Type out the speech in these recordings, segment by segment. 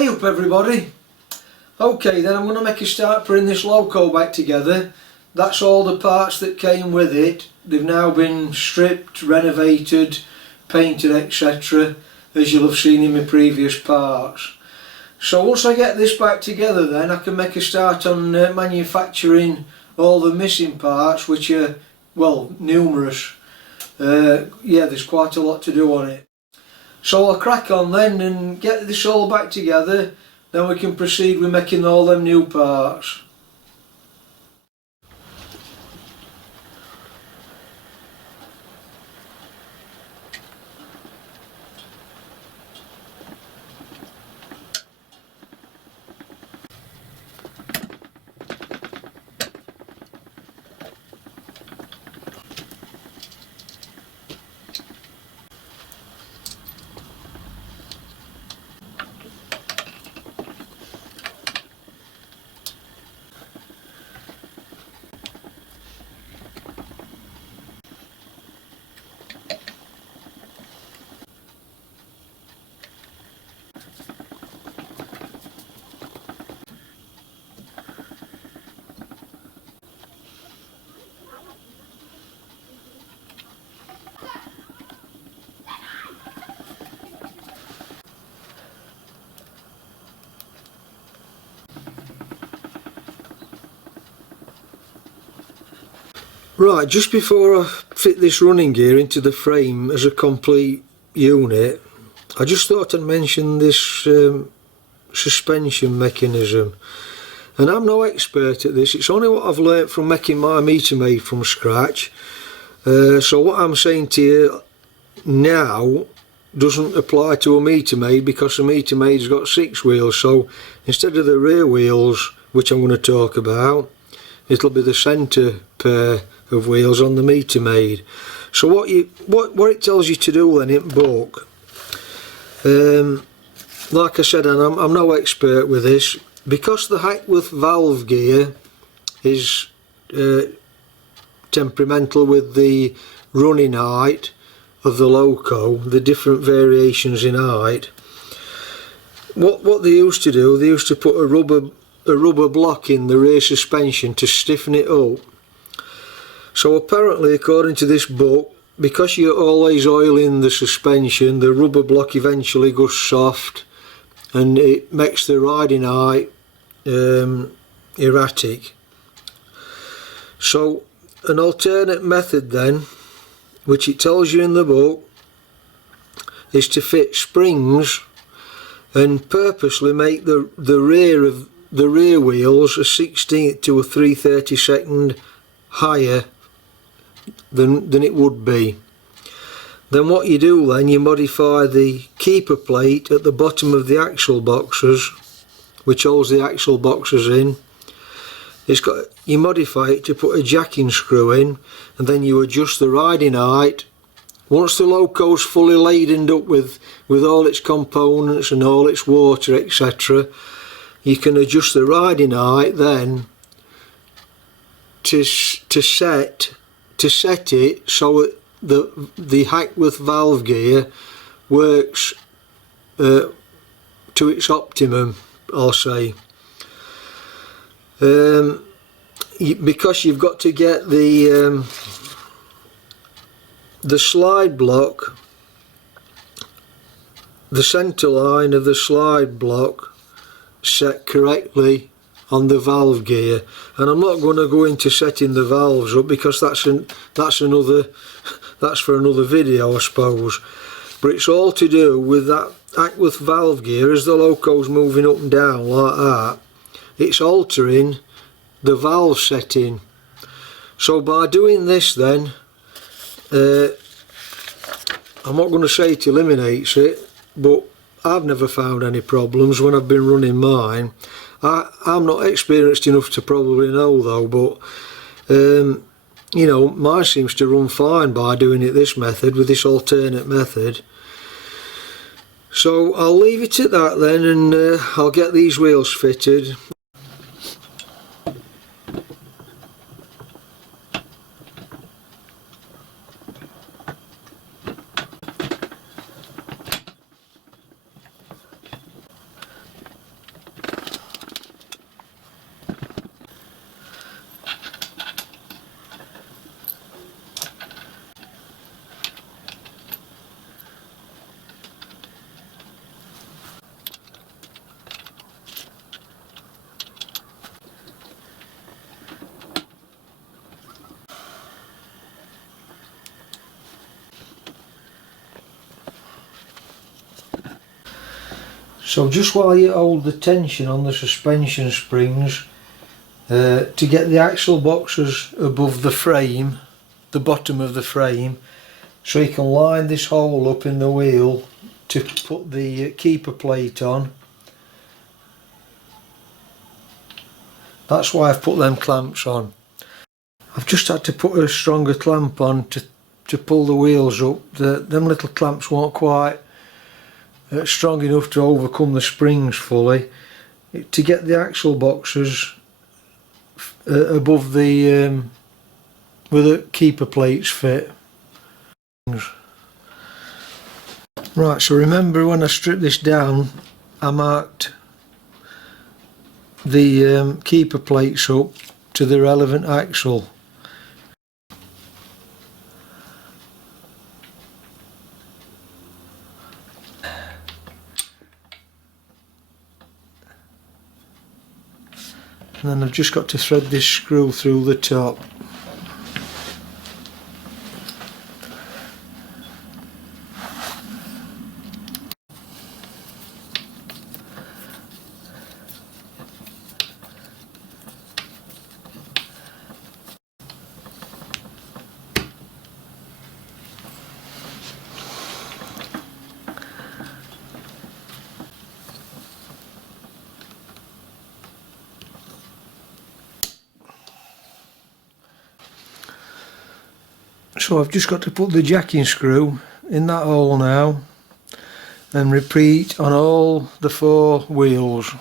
Hey up everybody. Okay then, I'm going to make a start putting this loco back together. That's all the parts that came with it. They've now been stripped, renovated, painted, etc. as you'll have seen in my previous parts. So once I get this back together then I can make a start on manufacturing all the missing parts, which are, well, numerous. Yeah, there's quite a lot to do on it. So I'll crack on then and get this all back together, then we can proceed with making all them new parts. Right, just before I fit this running gear into the frame as a complete unit, I just thought I'd mention this suspension mechanism. And I'm no expert at this, it's only what I've learnt from making my Metre Maid from scratch. So what I'm saying to you now doesn't apply to a Metre Maid, because a Metre Maid's got 6 wheels, so instead of the rear wheels, which I'm going to talk about, it'll be the centre pair of wheels on the Metre Maid. So what it tells you to do then in book, like I said, and I'm no expert with this, because the Hackworth valve gear is temperamental with the running height of the loco, the different variations in height. What they used to do, they used to put a rubber block in the rear suspension to stiffen it up. So apparently, according to this book, because you're always oiling the suspension, the rubber block eventually goes soft and it makes the riding height erratic. So an alternate method then, which it tells you in the book, is to fit springs and purposely make the rear wheels a 1/16 to a 3/32 higher than it would be. Then what you do then, you modify the keeper plate at the bottom of the axle boxes, which holds the axle boxes in. You modify it to put a jacking screw in, and then you adjust the riding height. Once the loco's fully laden up with all its components and all its water, etc., you can adjust the riding height then to set it so the Hackworth valve gear works to its optimum, I'll say. Because you've got to get the slide block, the centre line of the slide block set correctly on the valve gear, and I'm not going to go into setting the valves up because that's for another video, I suppose. But it's all to do with that Hackworth valve gear. As the loco's moving up and down like that, it's altering the valve setting. So by doing this then, I'm not going to say it eliminates it, but I've never found any problems when I've been running mine. I'm not experienced enough to probably know though, but you know, mine seems to run fine by doing it this method, with this alternate method. So I'll leave it at that then, and I'll get these wheels fitted. So just while you hold the tension on the suspension springs, to get the axle boxes above the frame, the bottom of the frame, so you can line this hole up in the wheel to put the keeper plate on. That's why I've put them clamps on. I've just had to put a stronger clamp on to pull the wheels up. Them little clamps weren't quite strong enough to overcome the springs fully. To get the axle boxes above the where the keeper plates fit. Right, so remember when I stripped this down, I marked the keeper plates up to the relevant axle. And then I've just got to thread this screw through the top. So I've just got to put the jacking screw in that hole now and repeat on all the 4 wheels.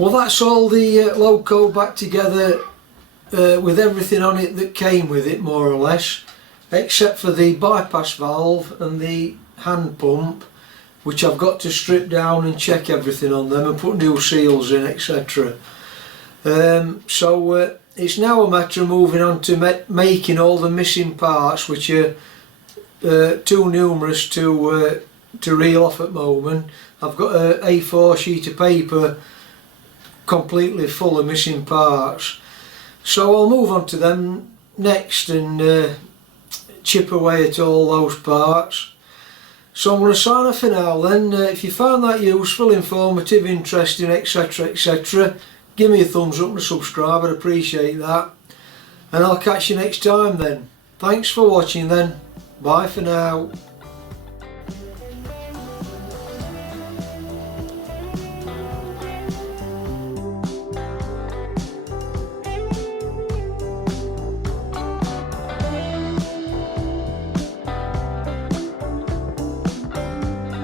Well, that's all the Loco back together with everything on it that came with it, more or less, except for the bypass valve and the hand pump, which I've got to strip down and check everything on them and put new seals in, etc. So it's now a matter of moving on to making all the missing parts, which are too numerous to reel off at the moment. I've got a A4 sheet of paper completely full of missing parts, so I'll move on to them next and chip away at all those parts. So I'm going to sign off for now then. If you found that useful, informative, interesting, etc, etc, give me a thumbs up and subscribe, I'd appreciate that, and I'll catch you next time then. Thanks for watching then, bye for now.